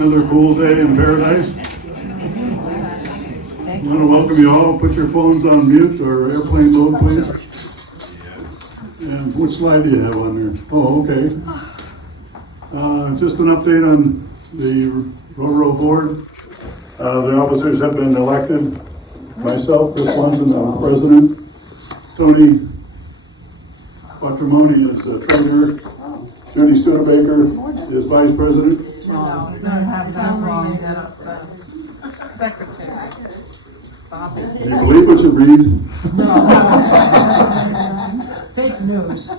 Another cool day in paradise. I want to welcome you all. Put your phones on mute or airplane mode, please. And which slide do you have on there? Oh, okay. Just an update on the Railroad Board. The officers have been elected. Myself, Chris Swanson, I'm president. Tony Quattromoni is treasurer. Judy Studebaker is vice president. No, secretary. Bobby. Do you believe what you read? Fake news.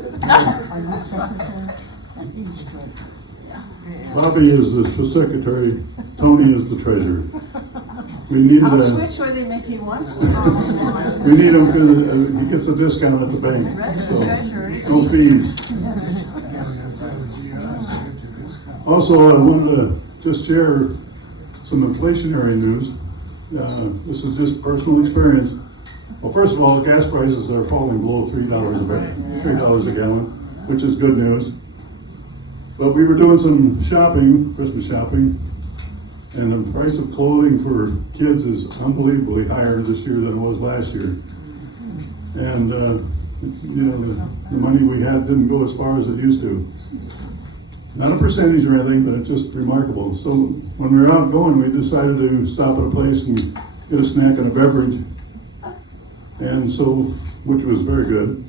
Bobby is the secretary. Tony is the treasurer. We needed I'll a. switch where they make you want to. We need him because he gets a discount at the bank, so no fees. Also, I wanted to just share some inflationary news. This is just personal experience. Well, first of all, the gas prices are falling below $3 a gallon, which is good news. But we were doing some shopping, Christmas shopping, and the price of clothing for kids is unbelievably higher this year than it was last year. And, the money we had didn't go as far as it used to. Not a percentage or anything, but it's just remarkable. So when we were out going, we decided to stop at a place and get a snack and a beverage. And so, which was very good.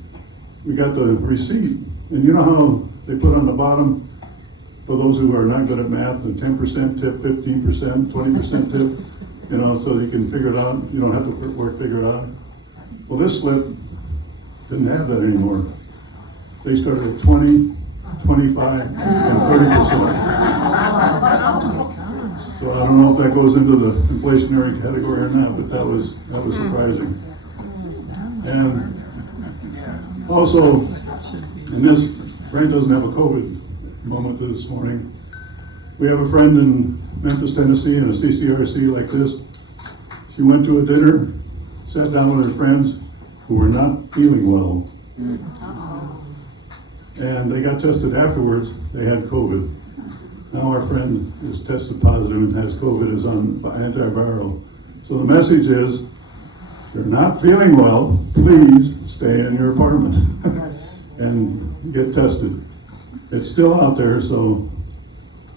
We got the receipt. And you know how they put on the bottom, for those who are not good at math, a 10% tip, 15%, 20% tip, so you can figure it out. You don't have to figure it out. Well, this slip didn't have that anymore. They started at 20, 25, and 30%. So I don't know if that goes into the inflationary category or not, but that was surprising. And also, Brent doesn't have a COVID moment this morning. We have a friend in Memphis, Tennessee, in a CCRC like this. She went to a dinner, sat down with her friends who were not feeling well. And they got tested afterwards, they had COVID. Now our friend is tested positive and has COVID, is on antiviral. So the message is, if you're not feeling well, please stay in your apartment and get tested. It's still out there,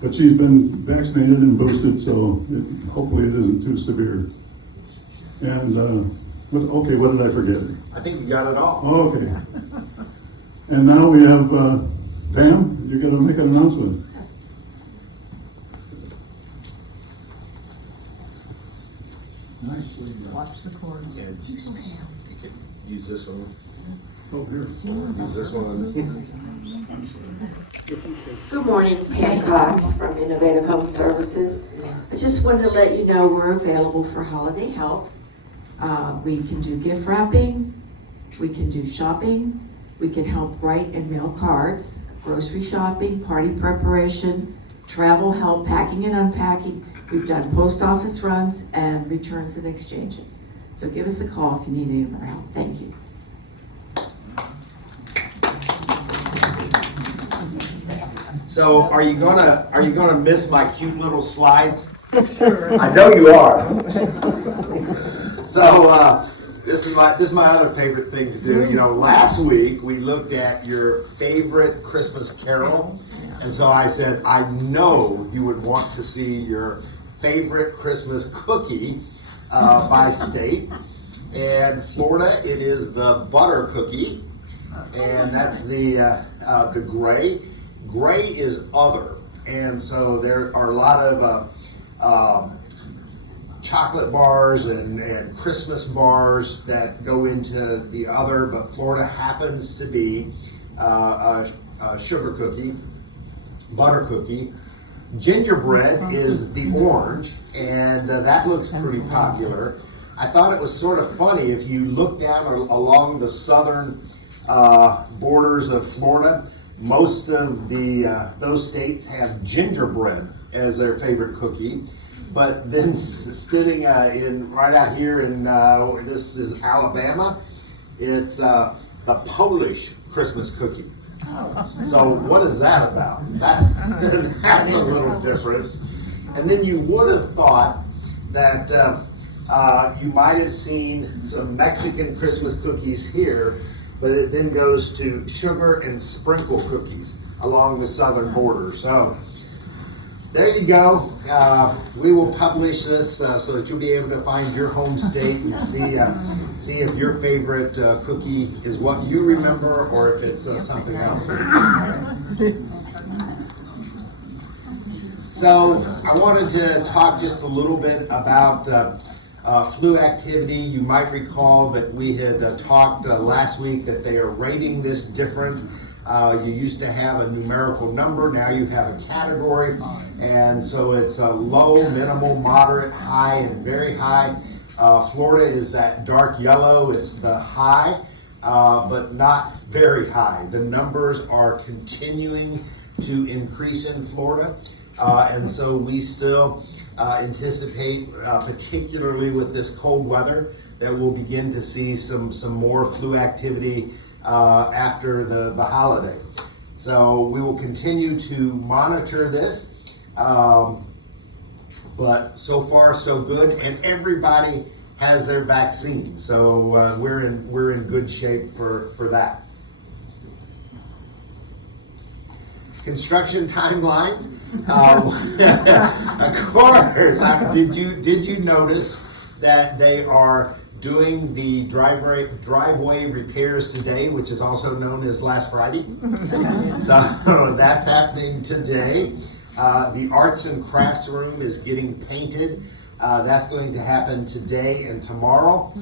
but she's been vaccinated and boosted, so hopefully it isn't too severe. And, what did I forget? I think you got it all. Oh, okay. And now we have, Pam, you're gonna make an announcement. Nicely done. Watch the cords. And you can use this one. Oh, here. Use this one. Good morning, Pam Cox from Innovative Home Services. I just wanted to let you know we're available for holiday help. We can do gift wrapping, we can do shopping, we can help write and mail cards, grocery shopping, party preparation, travel help, packing and unpacking. We've done post office runs and returns and exchanges. So give us a call if you need any of our help. Thank you. So are you gonna miss my cute little slides? I know you are. So this is my other favorite thing to do. Last week we looked at your favorite Christmas carol, and so I said I know you would want to see your favorite Christmas cookie by state. And Florida, it is the butter cookie, and that's the gray. Gray is other, and so there are a lot of chocolate bars and Christmas bars that go into the other, but Florida happens to be a sugar cookie, butter cookie. Gingerbread is the orange, and that looks pretty popular. I thought it was sort of funny if you look down along the southern borders of Florida. Most of those states have gingerbread as their favorite cookie, but then sitting right out here in this is Alabama, it's the Polish Christmas cookie. So what is that about? That's a little different. And then you would have thought that you might have seen some Mexican Christmas cookies here, but it then goes to sugar and sprinkle cookies along the southern border. So there you go. We will publish this so that you'll be able to find your home state and see if your favorite cookie is what you remember or if it's something else. So I wanted to talk just a little bit about flu activity. You might recall that we had talked last week that they are rating this different. You used to have a numerical number, now you have a category, and so it's a low, minimal, moderate, high, and very high. Florida is that dark yellow, it's the high, but not very high. The numbers are continuing to increase in Florida, and so we still anticipate, particularly with this cold weather, that we'll begin to see some more flu activity after the holiday. So we will continue to monitor this, but so far so good, and everybody has their vaccine, so we're in good shape for that. Construction timelines. Of course, did you notice that they are doing the driveway repairs today, which is also known as last Friday? So that's happening today. The arts and crafts room is getting painted. That's going to happen today and tomorrow.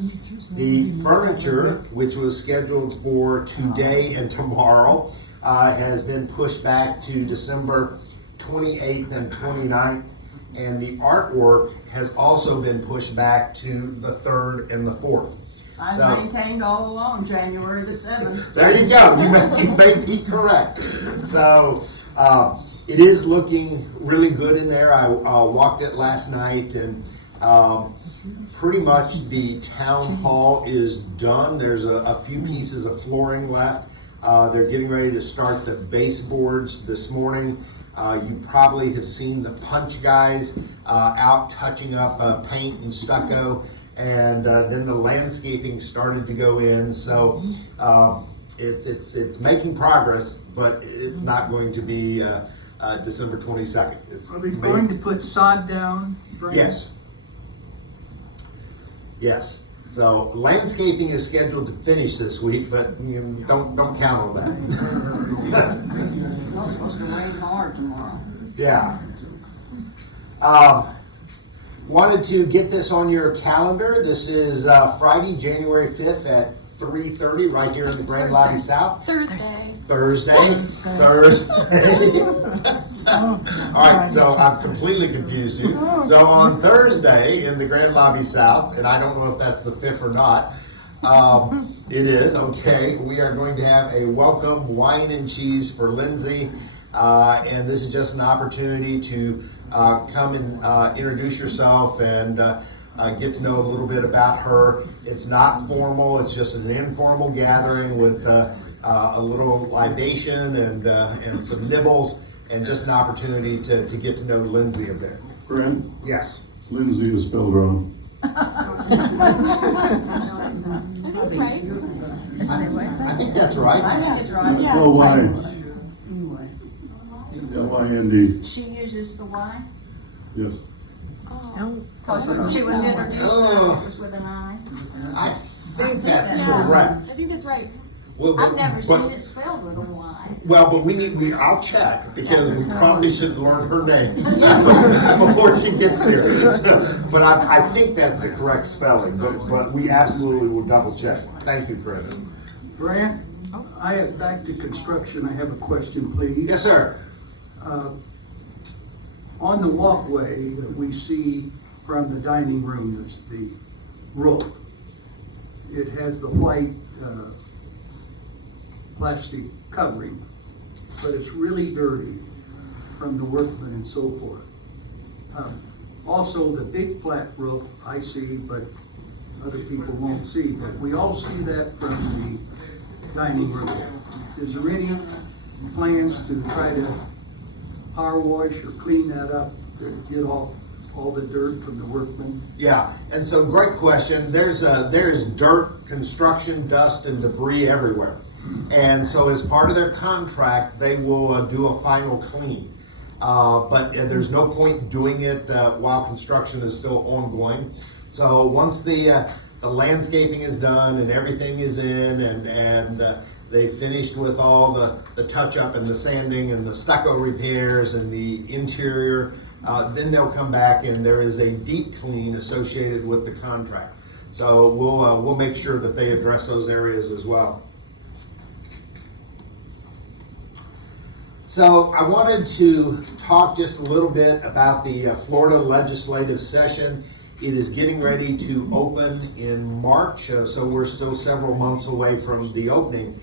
The furniture, which was scheduled for today and tomorrow, has been pushed back to December 28th and 29th. And the artwork has also been pushed back to the 3rd and the 4th. I maintained all along January the 7th. There you go. You may be correct. So it is looking really good in there. I walked it last night, and pretty much the town hall is done. There's a few pieces of flooring left. They're getting ready to start the baseboards this morning. You probably have seen the punch guys out touching up paint and stucco, and then the landscaping started to go in. So it's making progress, but it's not going to be December 22nd. Are they going to put sod down, Brian? Yes. So landscaping is scheduled to finish this week, but don't count on that. It's supposed to rain hard tomorrow. Yeah. Wanted to get this on your calendar. This is Friday, January 5th at 3:30 right here in the Grand Lobby South. Thursday. All right, so I've completely confused you. So on Thursday in the Grand Lobby South, and I don't know if that's the 5th or not, it is, okay, we are going to have a welcome wine and cheese for Lindsay, and this is just an opportunity to come and introduce yourself and get to know a little bit about her. It's not formal, it's just an informal gathering with a little libation and some nibbles, and just an opportunity to get to know Lindsay a bit. Grant, Yes. Lindsay is spelled wrong. That's right. I think that's right. I think it's right. L-Y-N-D, She uses the Y. yes. Oh, so she was introduced. Oh, It was with an I. I think that's correct. I think that's right. Well, I've never but- seen it spelled with a Y. Well, but I'll check, because we probably should learn her name before she gets here. But I think that's the correct spelling, but we absolutely will double check. Thank you, Chris. Grant, back to construction, I have a question, please. Yes, sir. On the walkway that we see from the dining room, that's the roof, it has the white plastic covering, but it's really dirty from the workmen and so forth. Also, the big flat roof I see, but other people won't see, but we all see that from the dining room. Is there any plans to try to power wash or clean that up to get all the dirt from the workmen? Yeah, and so great question. There's dirt, construction, dust, and debris everywhere. And so as part of their contract, they will do a final clean. But there's no point doing it while construction is still ongoing. So once the landscaping is done and everything is in and they finished with all the touch-up and the sanding and the stucco repairs and the interior, then they'll come back and there is a deep clean associated with the contract. So we'll make sure that they address those areas as well. So I wanted to talk just a little bit about the Florida legislative session. It is getting ready to open in March, so we're still several months away from the opening.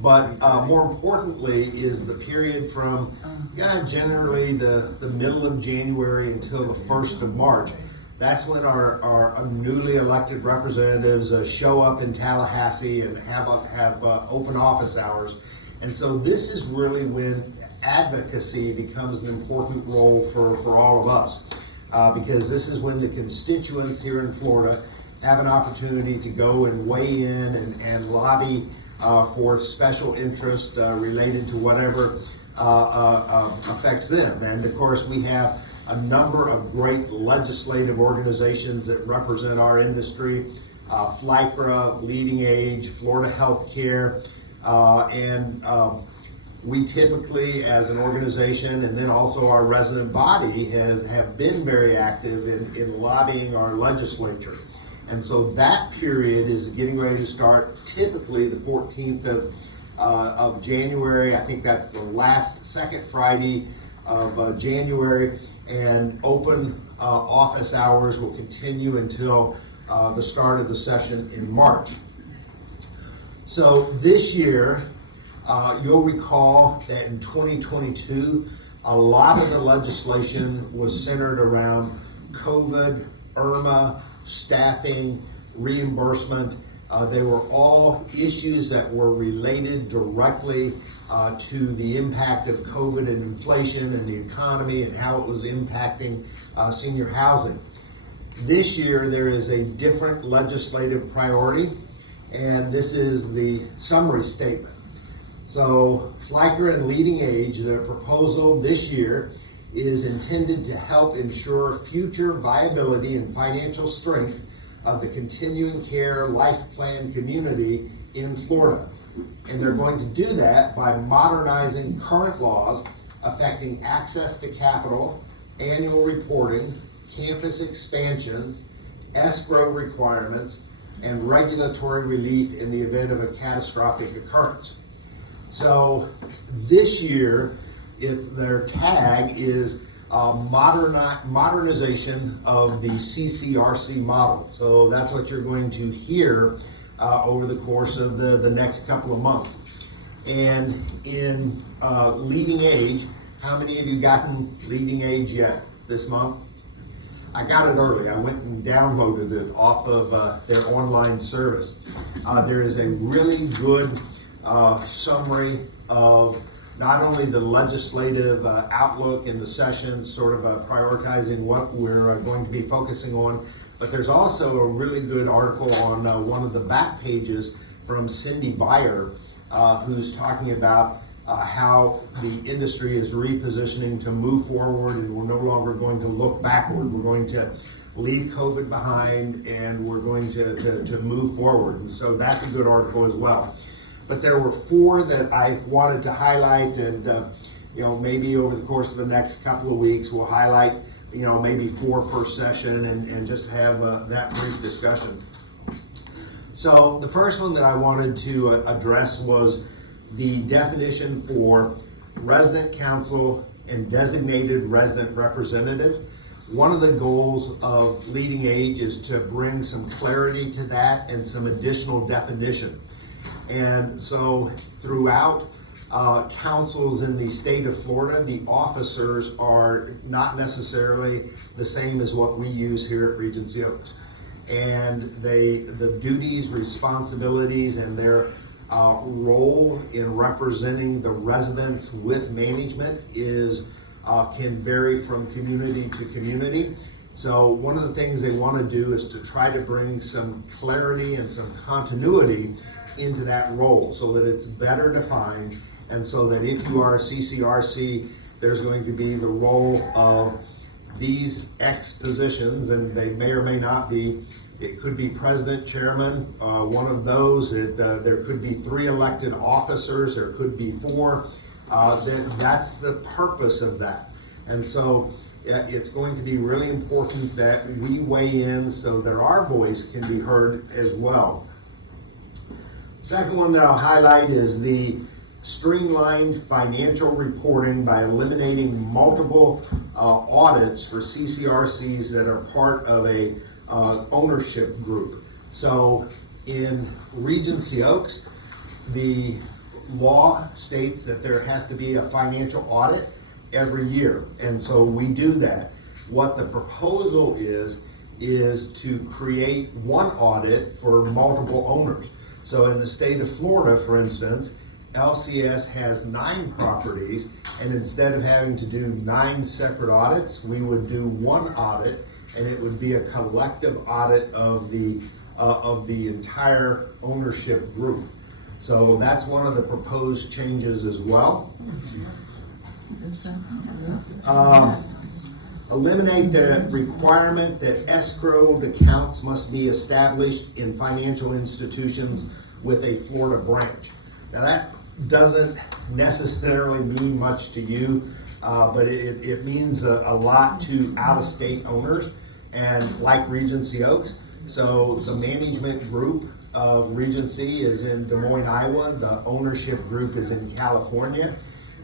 But more importantly is the period from generally the middle of January until the 1st of March. That's when our newly elected representatives show up in Tallahassee and have open office hours. And so this is really when advocacy becomes an important role for all of us. Because this is when the constituents here in Florida have an opportunity to go and weigh in and lobby for special interest related to whatever affects them. And of course, we have a number of great legislative organizations that represent our industry, FLICRA, Leading Age, Florida Healthcare, and we typically, as an organization, and then also our resident body, have been very active in lobbying our legislature. And so that period is getting ready to start typically the 14th of January. I think that's the second Friday of January. And open office hours will continue until the start of the session in March. So this year, you'll recall that in 2022, a lot of the legislation was centered around COVID, Irma, staffing, reimbursement. They were all issues that were related directly to the impact of COVID and inflation and the economy and how it was impacting senior housing. This year, there is a different legislative priority, and this is the summary statement. So FLICRA and Leading Age, their proposal this year is intended to help ensure future viability and financial strength of the continuing care life plan community in Florida. And they're going to do that by modernizing current laws affecting access to capital, annual reporting, campus expansions, escrow requirements, and regulatory relief in the event of a catastrophic occurrence. So this year, their tag is modernization of the CCRC model. So that's what you're going to hear over the course of the next couple of months. And in Leading Age, how many of you gotten Leading Age yet this month? I got it early. I went and downloaded it off of their online service. There is a really good summary of not only the legislative outlook in the session, sort of prioritizing what we're going to be focusing on, but there's also a really good article on one of the back pages from Cindy Beyer, who's talking about how the industry is repositioning to move forward, and we're no longer going to look backward. We're going to leave COVID behind, and we're going to move forward. And so that's a good article as well. But there were four that I wanted to highlight, and maybe over the course of the next couple of weeks, we'll highlight maybe 4 per session and just have that brief discussion. So the first one that I wanted to address was the definition for resident council and designated resident representative. One of the goals of Leading Age is to bring some clarity to that and some additional definition. And so throughout councils in the state of Florida, the officers are not necessarily the same as what we use here at Regency Oaks. And the duties, responsibilities, and their role in representing the residents with management is can vary from community to community. So one of the things they want to do is to try to bring some clarity and some continuity into that role so that it's better defined, and so that if you are a CCRC, there's going to be the role of these X positions, and they may or may not be. It could be president, chairman, one of those. There could be 3 elected officers, there could be 4. That's the purpose of that. And so it's going to be really important that we weigh in so that our voice can be heard as well. Second one that I'll highlight is the streamlined financial reporting by eliminating multiple audits for CCRCs that are part of a ownership group. So in Regency Oaks, the law states that there has to be a financial audit every year, and so we do that. What the proposal is to create one audit for multiple owners. So in the state of Florida, for instance, LCS has 9 properties, and instead of having to do 9 separate audits, we would do one audit, and it would be a collective audit of the entire ownership group. So that's one of the proposed changes as well. Eliminate the requirement that escrowed accounts must be established in financial institutions with a Florida branch. Now that doesn't necessarily mean much to you, but it means a lot to out-of-state owners, and like Regency Oaks. So the management group of Regency is in Des Moines, Iowa. The ownership group is in California.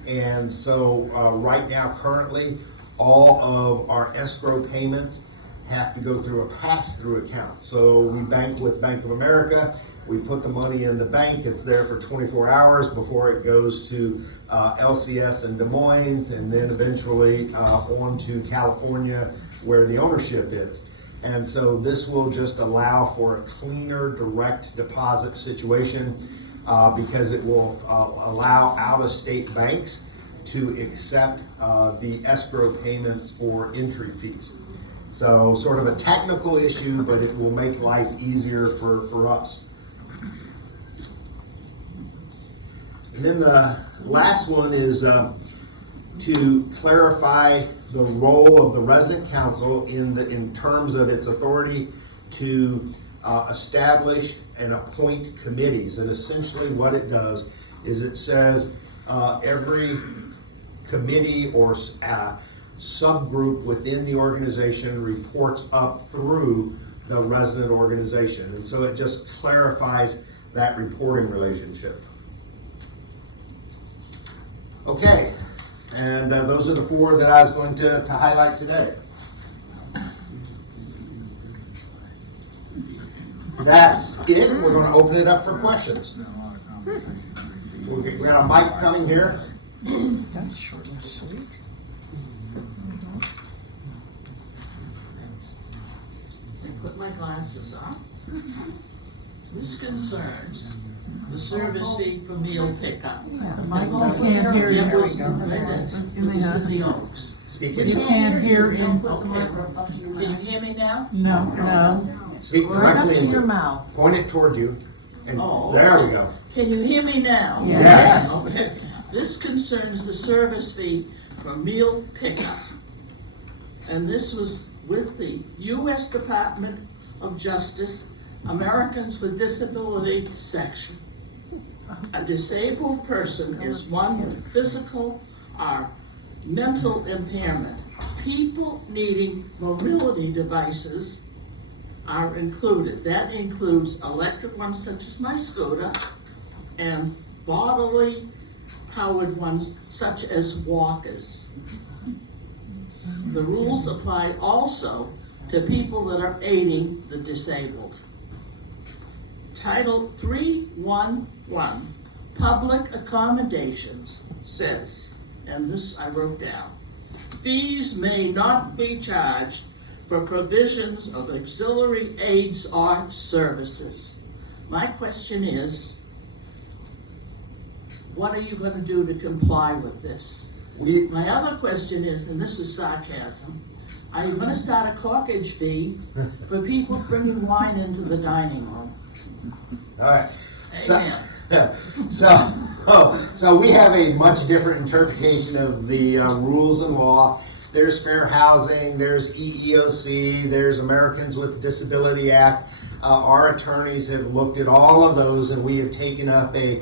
And so right now, currently, all of our escrow payments have to go through a pass-through account. So we bank with Bank of America. We put the money in the bank. It's there for 24 hours before it goes to LCS in Des Moines, and then eventually on to California where the ownership is. And so this will just allow for a cleaner direct deposit situation because it will allow out-of-state banks to accept the escrow payments for entry fees. So sort of a technical issue, but it will make life easier for us. And then the last one is to clarify the role of the resident council in terms of its authority to establish and appoint committees. And essentially what it does is it says every committee or subgroup within the organization reports up through the resident organization. And so it just clarifies that reporting relationship. Okay, and those are the 4 that I was going to highlight today. That's it. We're going to open it up for questions. We got a mic coming here. That's short and sweet. Put my glasses on. This concerns the service fee for meal pickup. Michael, I can't hear you. It was with the Oaks. Speak You in. can't hear in, Okay, can you hear me now? no. Speak Right up directly to your into it. mouth. Point it toward you. And Oh, there we go. Can you hear me now? Yes. Okay. This concerns the service fee for meal pickup. And this was with the U.S. Department of Justice, Americans with Disability section. A disabled person is one with physical or mental impairment. People needing mobility devices are included. That includes electric ones such as my scooter and bodily powered ones such as walkers. The rules apply also to people that are aiding the disabled. Title 311, Public Accommodations, says, and this I wrote down, fees may not be charged for provisions of auxiliary aids or services. My question is, what are you going to do to comply with this? We, My other question is, and this is sarcasm, are you gonna start a corkage fee for people bringing wine into the dining room? all right. So- Amen. So we have a much different interpretation of the rules and law. There's fair housing, there's EEOC, there's Americans with Disability Act. Our attorneys have looked at all of those, and we have taken up a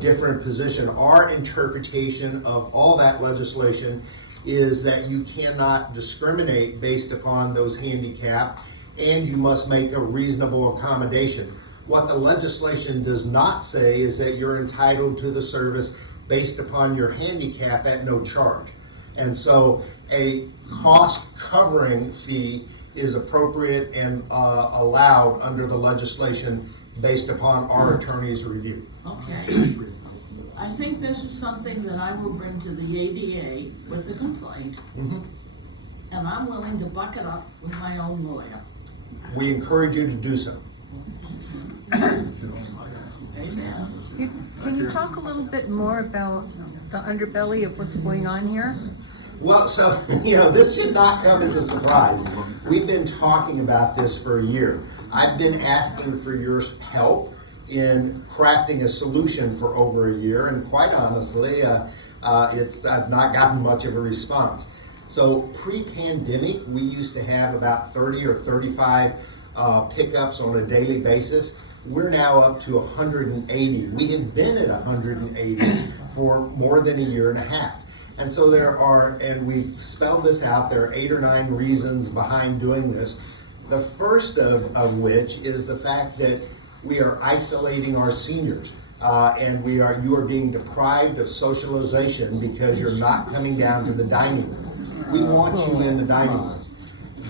different position. Our interpretation of all that legislation is that you cannot discriminate based upon those handicap, and you must make a reasonable accommodation. What the legislation does not say is that you're entitled to the service based upon your handicap at no charge. And so a cost covering fee is appropriate and allowed under the legislation based upon our attorney's review. Okay. I think this is something that I will bring to the ADA with the complaint, Mhm. and I'm willing to buck it up with my own lawyer. We encourage you to do so. Amen. Can you talk a little bit more about the underbelly of what's going on here? Well, so, this should not come as a surprise. We've been talking about this for a year. I've been asking for your help in crafting a solution for over a year, and quite honestly, I've not gotten much of a response. So pre-pandemic, we used to have about 30 or 35 pickups on a daily basis. We're now up to 180. We have been at 180 for more than a year and a half. And so and we've spelled this out, there are 8 or 9 reasons behind doing this. The first of which is the fact that we are isolating our seniors. And you are being deprived of socialization because you're not coming down to the dining room. We want you in the dining room.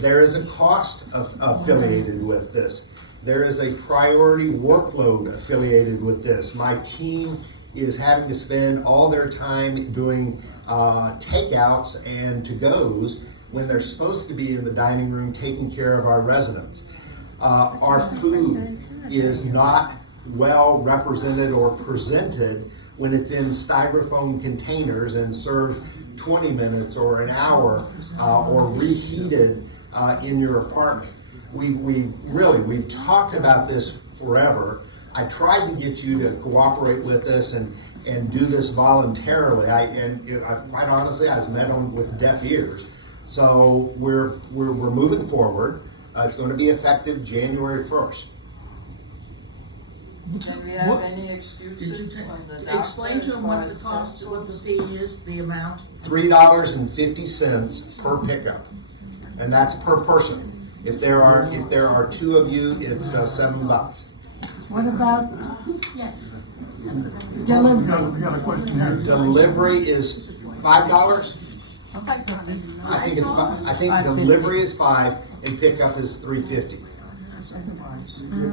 There is a cost affiliated with this. There is a priority workload affiliated with this. My team is having to spend all their time doing takeouts and to-goes when they're supposed to be in the dining room taking care of our residents. Our food is not well represented or presented when it's in styrofoam containers and served 20 minutes or an hour or reheated in your apartment. We've talked about this forever. I tried to get you to cooperate with us and do this voluntarily. Quite honestly, I was met with deaf ears. So we're moving forward. It's going to be effective January 1st. Can we have any excuses on the doctor? Explain to as them far what the as cost, what the hospitals? fee is, the amount. $3.50 per pickup, and that's per person. If there are 2 of you, it's $7. What about delivery? We got a question here. Delivery is $5. I think delivery is $5 and pickup is $3.50.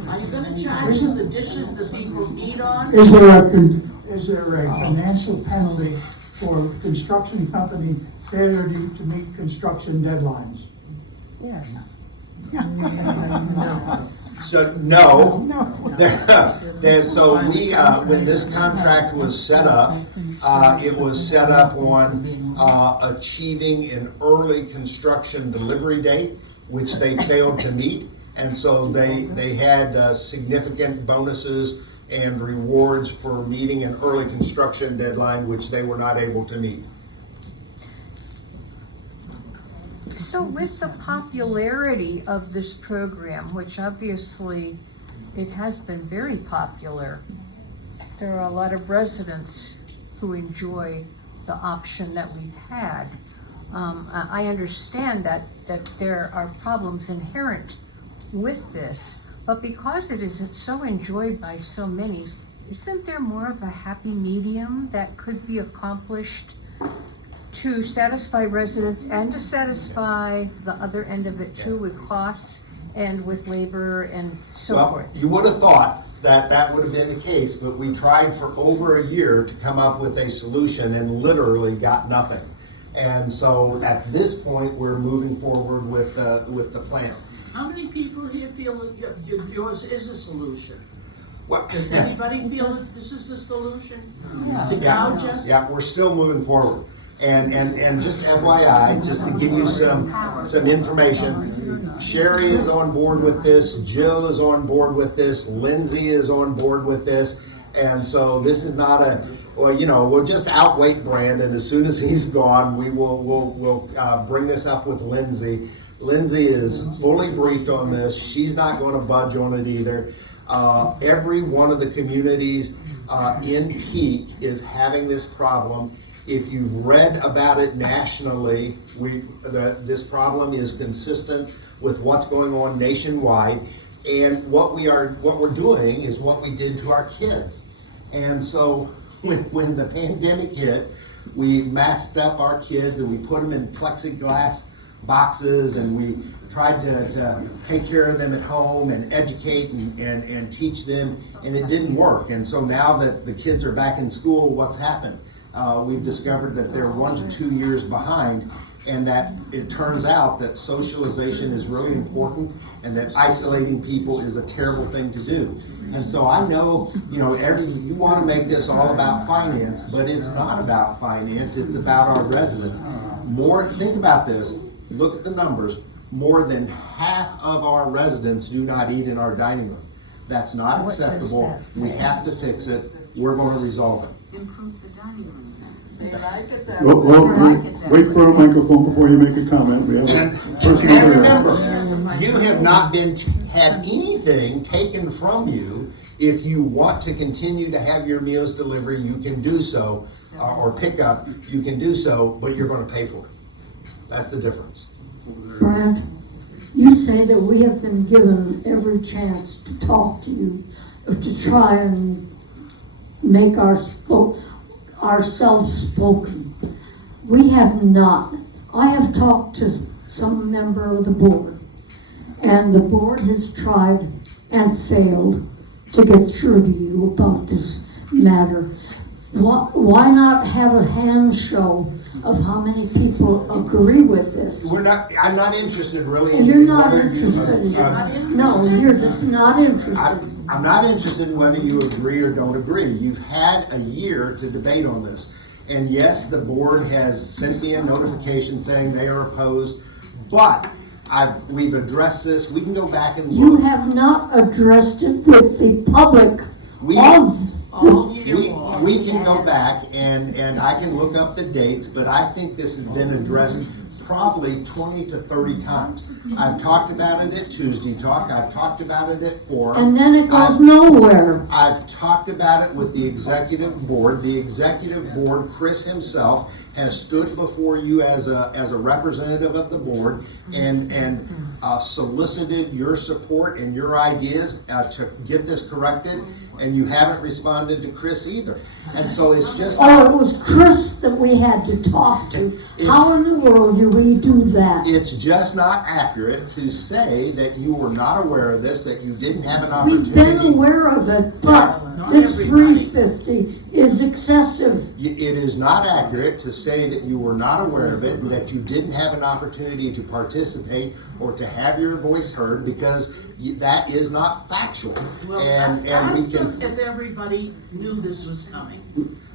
Are you gonna charge for the dishes that people eat on? Is there a financial penalty for construction company failure to meet construction deadlines? Yes. So no. No. So when this contract was set up, it was set up on achieving an early construction delivery date, which they failed to meet. And so they had significant bonuses and rewards for meeting an early construction deadline, which they were not able to meet. So with the popularity of this program, which obviously it has been very popular, there are a lot of residents who enjoy the option that we've had. I understand that there are problems inherent with this, but because it is so enjoyed by so many, isn't there more of a happy medium that could be accomplished to satisfy residents and to satisfy the other end of it too, with costs and with labor and so forth? You would have thought that would have been the case, but we tried for over a year to come up with a solution and literally got nothing. And so at this point, we're moving forward with the plan. How many people here feel that yours is a solution? What? Does anybody feel that this is the solution? Yeah. To gouge us? Yeah, we're still moving forward. And just FYI, just to give you some information, Sherry is on board with this, Jill is on board with this, Lindsay is on board with this, and so this is not we'll just outwait Brandon. As soon as he's gone, we'll bring this up with Lindsay. Lindsay is fully briefed on this. She's not going to budge on it either. Every one of the communities in Peak is having this problem. If you've read about it nationally, this problem is consistent with what's going on nationwide. And what we're doing is what we did to our kids. And so when the pandemic hit, we masked up our kids and we put them in plexiglass boxes, and we tried to take care of them at home and educate and teach them, and it didn't work. And so now that the kids are back in school, what's happened? We've discovered that they're 1 to 2 years behind, and that it turns out that socialization is really important, and that isolating people is a terrible thing to do. And so I know, you want to make this all about finance, but it's not about finance, it's about our residents. Think about this, look at the numbers, more than half of our residents do not eat in our dining room. That's not acceptable, we have to fix it, we're going to resolve it. Improve the dining room. They like it that Well, way. wait for a microphone before you make a comment. We have And, a person and there. remember, you have not had anything taken from you. If you want to continue to have your meals delivery, you can do so, or pick up, you can do so, but you're going to pay for it. That's the difference. Brent, you say that we have been given every chance to talk to you, to try and make ourselves spoken. We have not. I have talked to some member of the board, and the board has tried and failed to get through to you about this matter. Why not have a hand show of how many people agree with this? I'm not interested really in You're not whether you- interested. No, you're just not interested. I'm not interested in whether you agree or don't agree. You've had a year to debate on this. And yes, the board has sent me a notification saying they are opposed, but we've addressed this. We can go back and You look. have not addressed it with the public We- We can go back and I can look up the dates, but I think this has been addressed probably 20 to 30 times. I've talked about it at Tuesday Talk, I've talked about it at Forum. and then it goes nowhere. I've talked about it with the executive board. The executive board, Chris himself, has stood before you as a representative of the board and solicited your support and your ideas to get this corrected, and you haven't responded to Chris either. And so it's just. Oh, it was Chris that we had to talk to. How in the world do we do that? It's just not accurate to say that you were not aware of this, that you didn't have an opportunity. We've been aware of it, but this 350 is excessive. It is not accurate to say that you were not aware of it and that you didn't have an opportunity to participate or to have your voice heard, because that is not factual. Well, And ask we them can. if everybody knew this was coming.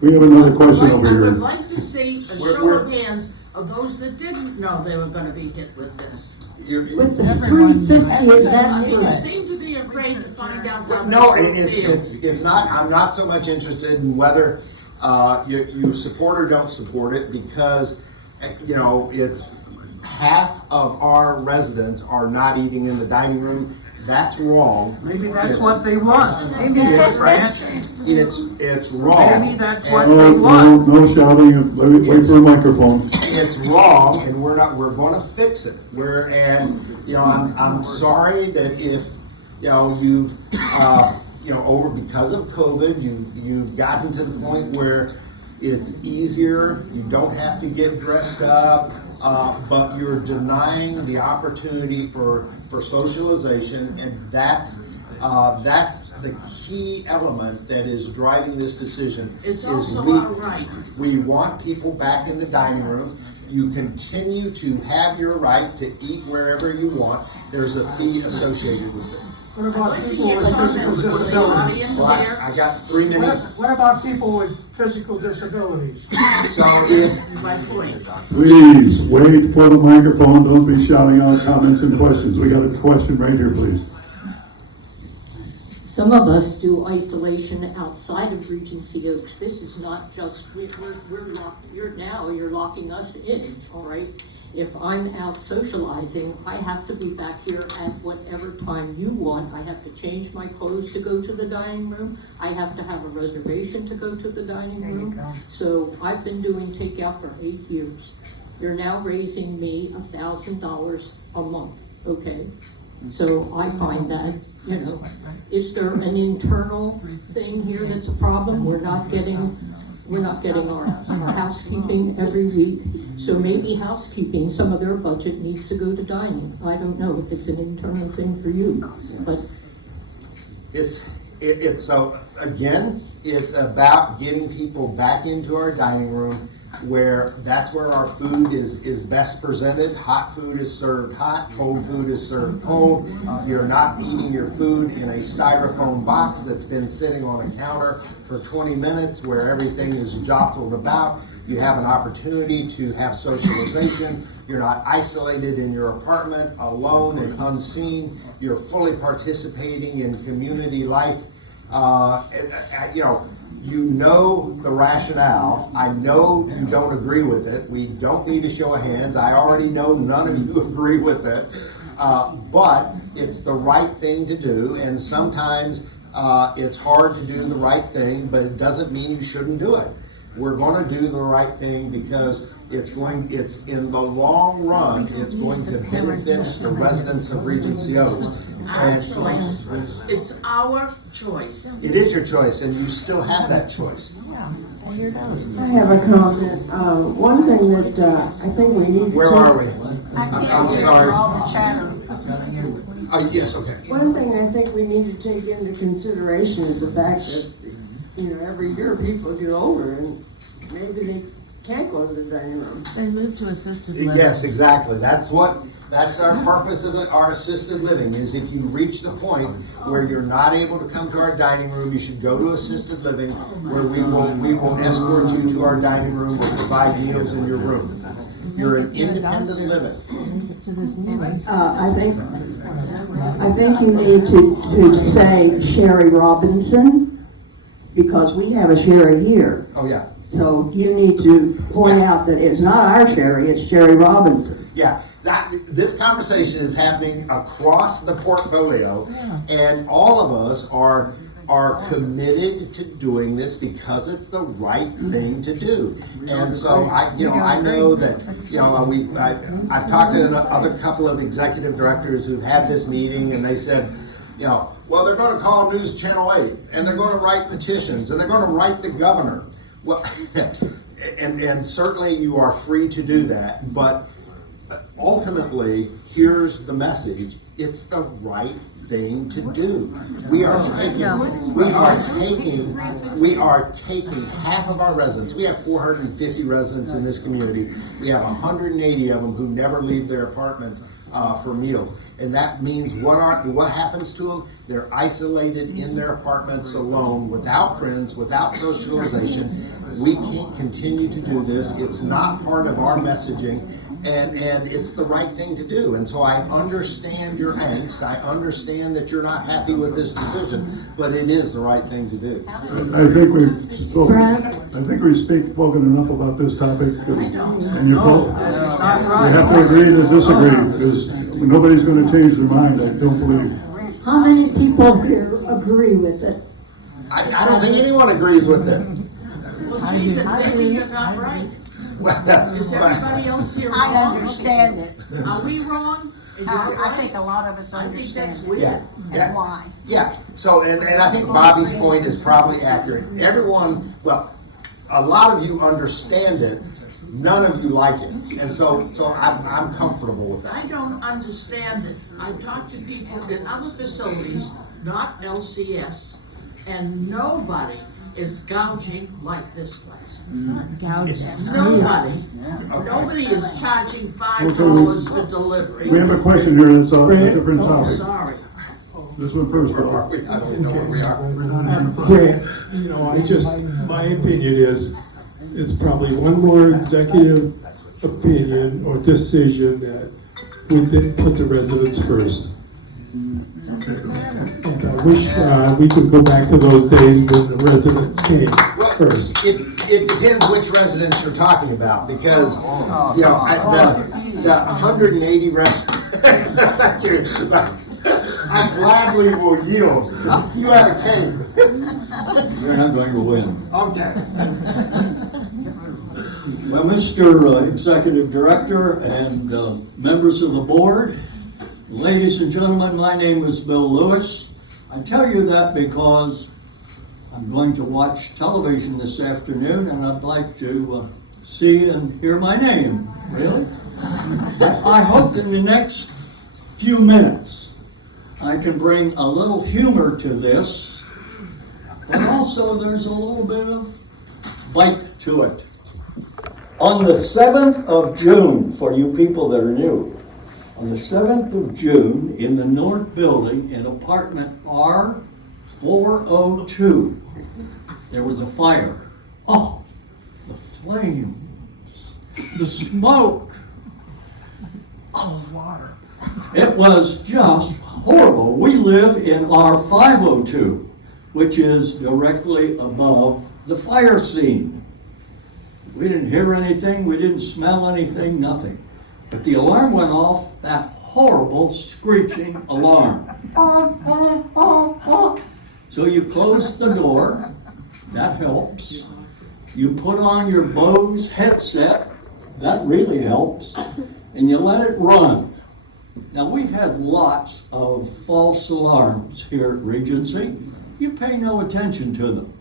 We have another question over I would here. like to see a We're- show of hands of those that didn't know they were gonna be hit with this. With the 350, is that You correct? seem to be afraid to find out how No, people feel. it's not. I'm not so much interested in whether you support or don't support it, because it's half of our residents are not eating in the dining room. That's wrong. Maybe that's It's- what they want. It's Branch. It's wrong. Maybe that's what And they No, want. no shouting, wait for a microphone. It's wrong, and we're going to fix it. I'm sorry that if you've because of COVID, you've gotten to the point where it's easier. You don't have to get dressed up, but you're denying the opportunity for socialization, and that's the key element that is driving this decision. It's is also we- our right. We want people back in the dining room, You continue to have your right to eat wherever you want. There's a fee associated with it. What I'd about like to people hear with physical comments from the disabilities? audience Well, here. I got 3 minutes. What about people with physical disabilities? So if, This is my point. Please, wait for the microphone, don't be shouting out comments and questions. We got a question right here, please. Some of us do isolation outside of Regency Oaks. This is not just, we're locked, you're locking us in, all right? If I'm out socializing, I have to be back here at whatever time you want. I have to change my clothes to go to the dining room. I have to have a reservation to go to the dining room. So I've been doing takeout for 8 years. You're now raising me $1,000 a month, okay? So I find that, is there an internal thing here that's a problem? We're not getting our housekeeping every week. So maybe housekeeping, some of their budget needs to go to dining. I don't know if it's an internal thing for you, but it's so, again, it's about getting people back into our dining room where that's where our food is best presented. Hot food is served hot, cold food is served cold. You're not eating your food in a styrofoam box that's been sitting on a counter for 20 minutes where everything is jostled about. You have an opportunity to have socialization. You're not isolated in your apartment, alone and unseen. You're fully participating in community life. You know the rationale. I know you don't agree with it. We don't need a show of hands. I already know none of you agree with it. But it's the right thing to do, and sometimes it's hard to do the right thing, but it doesn't mean you shouldn't do it. We're going to do the right thing because it's in the long run, it's going to benefit the residents of Regency Oaks. Our choice. It's our choice. It is your choice, and you still have that choice. I have a comment. One thing that I think we need to Where take- are we? I can't I'm hear sorry. for all the chatter. Yes, okay. One thing I think we need to take into consideration is the fact that, every year people get older and maybe they can't go to the dining room. They move to assisted living. Yes, exactly. That's our purpose of our assisted living, is if you reach the point where you're not able to come to our dining room, you should go to assisted living, where we will escort you to our dining room, we'll provide meals in your room. You're an independent living. I think you need to say Sherry Robinson, because we have a Sherry here. Oh, yeah. So you need to point out that it's not our Sherry, it's Sherry Robinson. Yeah, this conversation is happening across the portfolio, and all of us are committed to doing this because it's the right thing to do. And so I know that, I've talked to another couple of executive directors who've had this meeting, and they said, well, they're going to call News Channel 8, and they're going to write petitions, and they're going to write the governor. Well, and certainly you are free to do that, but ultimately, here's the message: it's the right thing to do. We are taking half of our residents. We have 450 residents in this community. We have 180 of them who never leave their apartment for meals. And that means what happens to them? They're isolated in their apartments alone, without friends, without socialization. We can't continue to do this. It's not part of our messaging, and it's the right thing to do. And so I understand your angst. I understand that you're not happy with this decision, but it is the right thing to do. I think we've spoken enough about this topic, and you're both, we have to agree to disagree, because nobody's gonna change their mind, I don't believe. how many people here agree with it? I don't think anyone agrees with it. Well, gee, then maybe you're not right. Is everybody else here wrong? I understand it. Are we wrong? And you're I right? think a lot of us I think understand that's it. weird. Yeah. And why. Yeah, so, and I think Bobby's point is probably accurate. A lot of you understand it, none of you like it. And so I'm comfortable with that. I don't understand it. I've talked to people in other facilities, not LCS, and nobody is gouging like this place. It's not gouging. Nobody is charging $5 for delivery. We have a question here that's on a different Oh, topic. sorry. This one first, Where are Bob. we? I don't even know where we are. Brant, my opinion is, it's probably one more executive opinion or decision that we didn't put the residents first. And I wish we could go back to those days when the residents came first. It depends which residents you're talking about, because, you know, the 180 residents, I gladly will yield. You have a cane. You're not going to win. Okay. Well, Mr. Executive Director and members of the board, ladies and gentlemen, my name is Bill Lewis. I tell you that because I'm going to watch television this afternoon and I'd like to see and hear my name, really. I hope in the next few minutes I can bring a little humor to this, but also there's a little bit of bite to it. On the 7th of June, for you people that are new, on the 7th of June, in the North Building, in apartment R402, there was a fire. Oh, the flames, the smoke, Water. it was just horrible. We live in R502, which is directly above the fire scene. We didn't hear anything, we didn't smell anything, nothing. But the alarm went off, that horrible screeching alarm. So you close the door, that helps. You put on your Bose headset, that really helps, and you let it run. Now, we've had lots of false alarms here at Regency. You pay no attention to them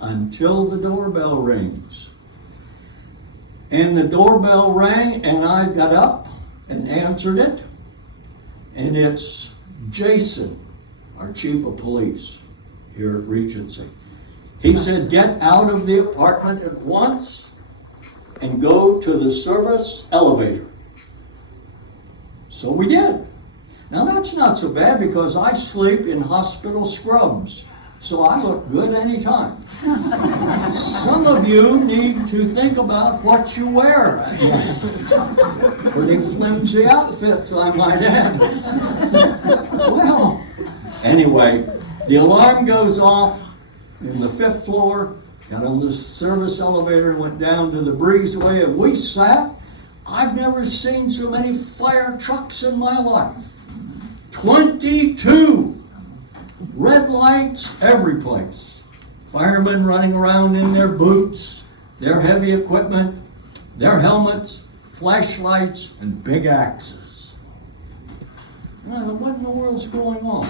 until the doorbell rings. And the doorbell rang, and I got up and answered it. And it's Jason, our chief of police here at Regency. He said, get out of the apartment at once and go to the service elevator. So we did. Now that's not so bad because I sleep in hospital scrubs, so I look good anytime. Some of you need to think about what you wear. Pretty flimsy outfits, I might add. Well, anyway, the alarm goes off in the 5th floor, got on the service elevator, went down to the breezeway, and we sat. I've never seen so many fire trucks in my life. 22 red lights every place. Firemen running around in their boots, their heavy equipment, their helmets, flashlights, and big axes. What in the world's going on?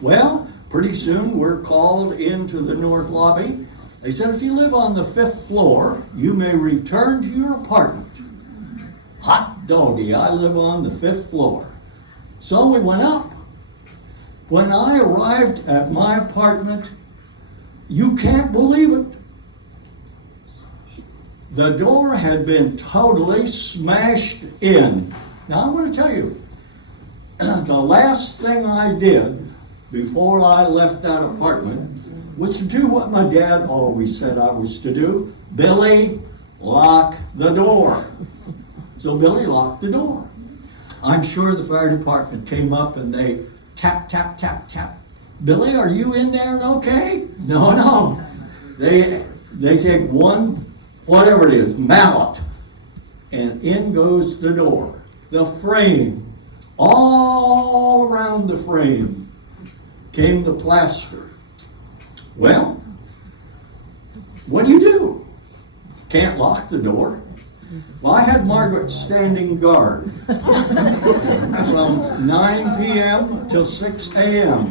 Well, pretty soon we're called into the north lobby. They said, if you live on the 5th floor, you may return to your apartment. Hot doggy, I live on the 5th floor. So we went up. When I arrived at my apartment, you can't believe it. The door had been totally smashed in. Now I'm going to tell you, the last thing I did before I left that apartment was to do what my dad always said I was to do. Billy, lock the door. So Billy locked the door. I'm sure the fire department came up and they tap, tap, tap, tap. Billy, are you in there and okay? No. They take one, whatever it is, mallet, and in goes the door. The frame, all around the frame came the plaster. Well, what do? Can't lock the door. Well, I had Margaret standing guard from 9 p.m. till 6 a.m.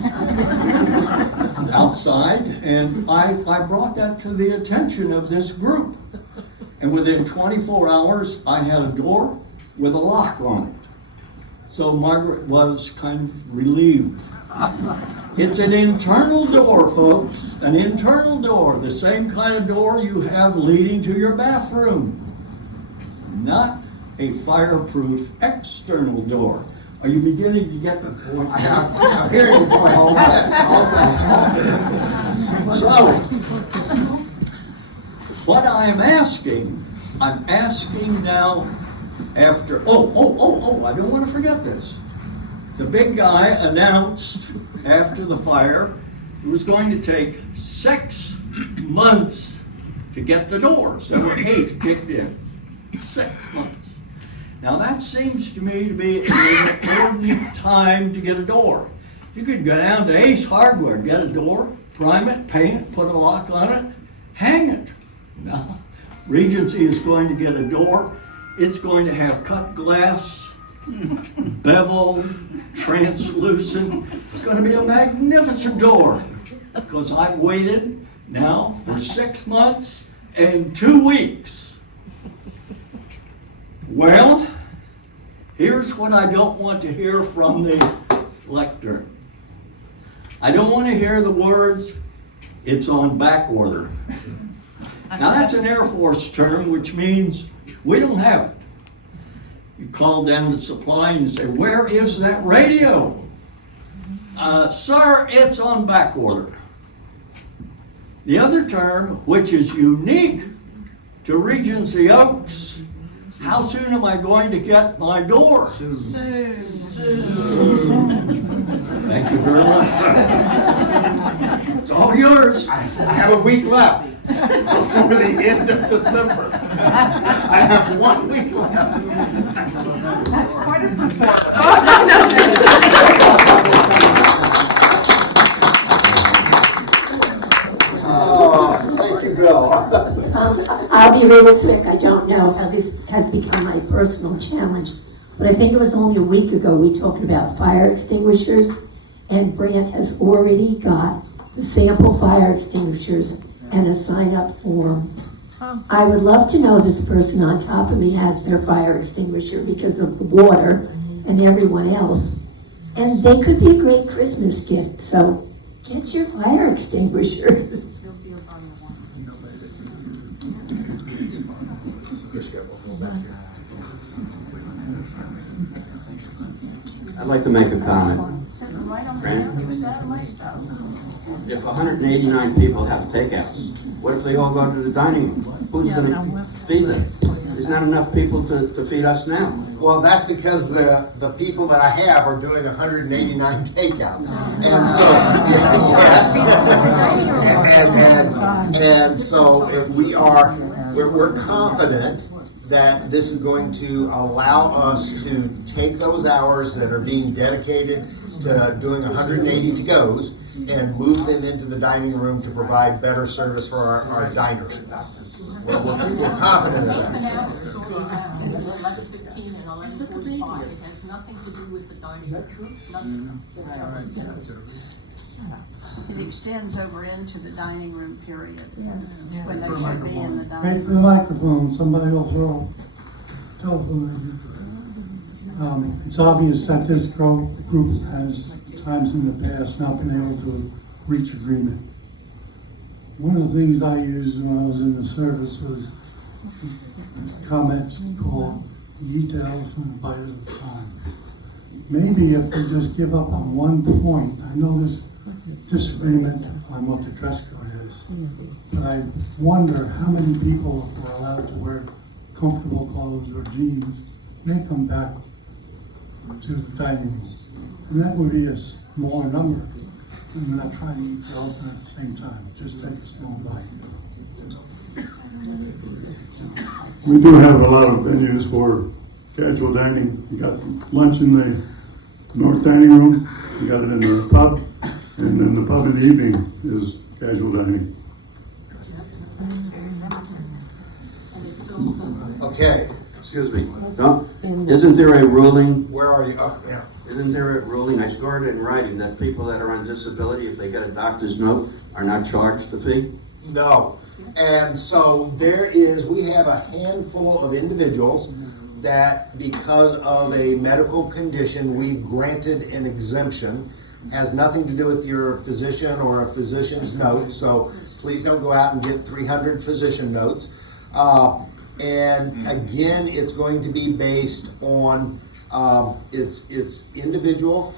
outside, and I brought that to the attention of this group. And within 24 hours, I had a door with a lock on it. So Margaret was kind of relieved. It's an internal door, folks, an internal door, the same kind of door you have leading to your bathroom, not a fireproof external door. Are you beginning to get the point? I'm hearing your point. All that. So, what I'm asking now after, I don't want to forget this. The big guy announced after the fire it was going to take 6 months to get the doors. There were 8 kicked in. 6 months. Now that seems to me to be an important time to get a door. You could go down to Ace Hardware, get a door, prime it, paint it, put a lock on it, hang it. Now, Regency is going to get a door. It's going to have cut glass, bevel, translucent. It's going to be a magnificent door because I've waited now for 6 months and 2 weeks. Well, here's what I don't want to hear from the lectern. I don't want to hear the words, "It's on back order." Now that's an Air Force term, which means we don't have it. You call down the supply and say, "Where is that radio?" Sir, it's on back order. The other term, which is unique to Regency Oaks, how soon am I going to get my door? Soon. Thank you very much. It's all yours. I have a week left before the end of December. I have 1 week left. That's quite a performance. Oh, thank you, Bill. I'll be really quick. I don't know how this has become my personal challenge, but I think it was only a week ago we talked about fire extinguishers, and Brant has already got the sample fire extinguishers and a sign-up form. I would love to know that the person on top of me has their fire extinguisher because of the water and everyone else, and they could be a great Christmas gift, so get your fire extinguishers. I'd like to make a comment. If 189 people have takeouts, what if they all go to the dining room? Who's going to feed them? There's not enough people to feed us now. Well, that's because the people that I have are doing 189 takeouts. And so, yes. and so we're confident that this is going to allow us to take those hours that are being dedicated to doing 180 to-goes and move them into the dining room to provide better service for our diners. We're confident of that. 11:15 and 11:45. It has nothing to do with the dining room. Nothing. It extends over into the dining room period. Yes. When they should be in the Wait dining for the room. microphone, somebody will throw a telephone at you. It's obvious that this group has, times in the past, not been able to reach agreement. One of the things I used when I was in the service was this comment called, "You eat the elephant a bite at a time." Maybe if we just give up on one point, I know there's disagreement on what the dress code is, but I wonder how many people, if we're allowed to wear comfortable clothes or jeans, may come back to the dining room. And that would be a smaller number. I'm not trying to eat the elephant at the same time, just take a small bite. We do have a lot of venues for casual dining. You got lunch in the north dining room, you got it in the pub, and then the pub in the evening is casual dining. Okay, Excuse me. No, isn't there a ruling? where are you? Oh, yeah. Isn't there a ruling? I saw it in writing that people that are on disability, if they get a doctor's note, are not charged the fee. No. And so we have a handful of individuals that because of a medical condition, we've granted an exemption has nothing to do with your physician or a physician's note, so please don't go out and get 300 physician notes. And again, it's going to be based on it's individual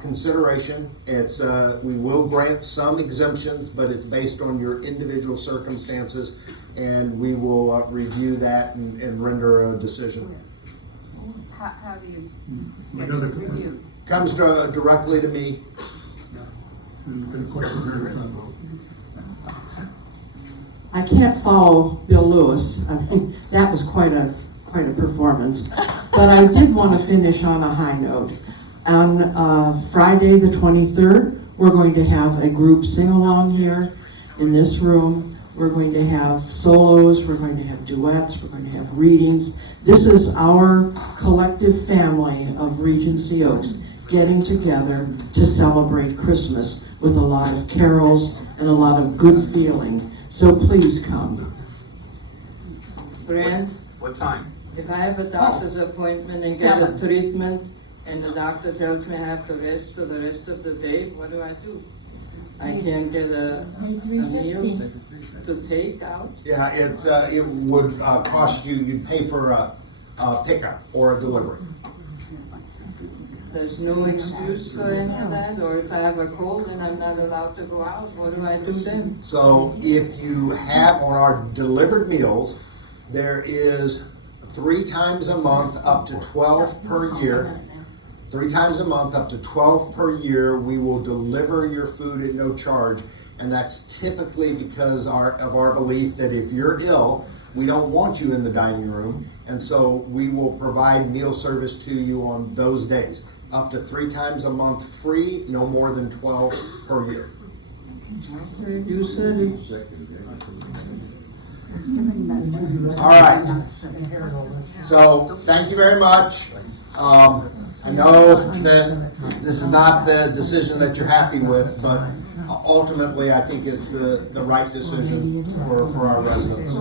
consideration. It's we will grant some exemptions, but it's based on your individual circumstances, and we will review that and render a decision. How do you get it reviewed? Comes directly to me. I can't follow Bill Lewis. I mean, that was quite a performance. But I did want to finish on a high note. On Friday the 23rd, we're going to have a group sing-along here in this room. We're going to have solos, we're going to have duets, we're going to have readings. This is our collective family of Regency Oaks getting together to celebrate Christmas with a lot of carols and a lot of good feeling. So please come. Brent, What time? if I have a doctor's appointment and get a treatment and the doctor tells me I have to rest for the rest of the day, what do I do? I can't get a meal to take out? Yeah, it's it would cost you. You'd pay for a pickup or a delivery. There's no excuse for any of that? Or if I have a cold and I'm not allowed to go out, what do I do then? So if you have on our delivered meals, there is 3 times a month up to 12 per year. 3 times a month up to 12 per year, we will deliver your food at no charge. And that's typically because of our belief that if you're ill, we don't want you in the dining room. And so we will provide meal service to you on those days. Up to 3 times a month free, no more than 12 per year. You said it. All right. So thank you very much. I know that this is not the decision that you're happy with, but ultimately I think it's the right decision for our residents.